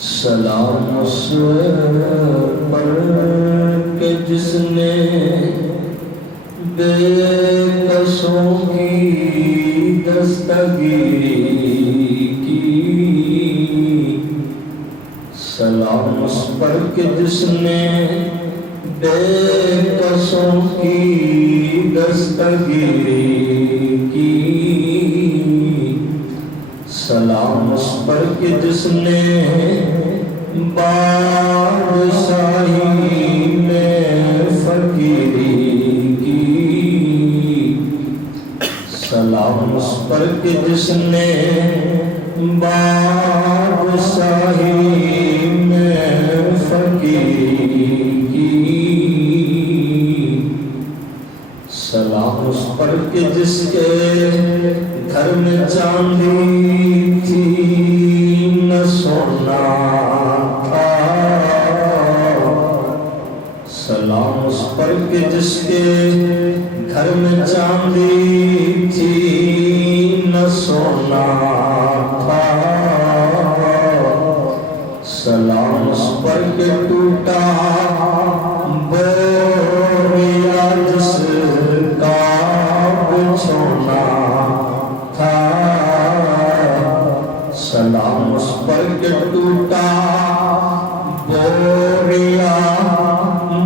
سلام اس پر کہ جس نے بے کسوں کی دستگیری کی۔ سلام اس پر کہ جس نے بے کسوں کی دستگیری کی۔ سلام اس پر کہ جس نے بادشاہی میں فقیری کی۔ سلام اس پر کہ جس نے بادشاہی میں فقیری کی۔ سلام اس پر کہ جس کے گھر میں چاندی تھی نہ سونا تھا۔ سلام اس پر کہ جس کے گھر میں چاندی تھی نہ سونا تھا۔ سلام اس پر کہ ٹوٹا بوریا جس کا بچھونا تھا۔ سلام اس پر کہ ٹوٹا بوریا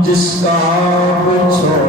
جس کا بچھونا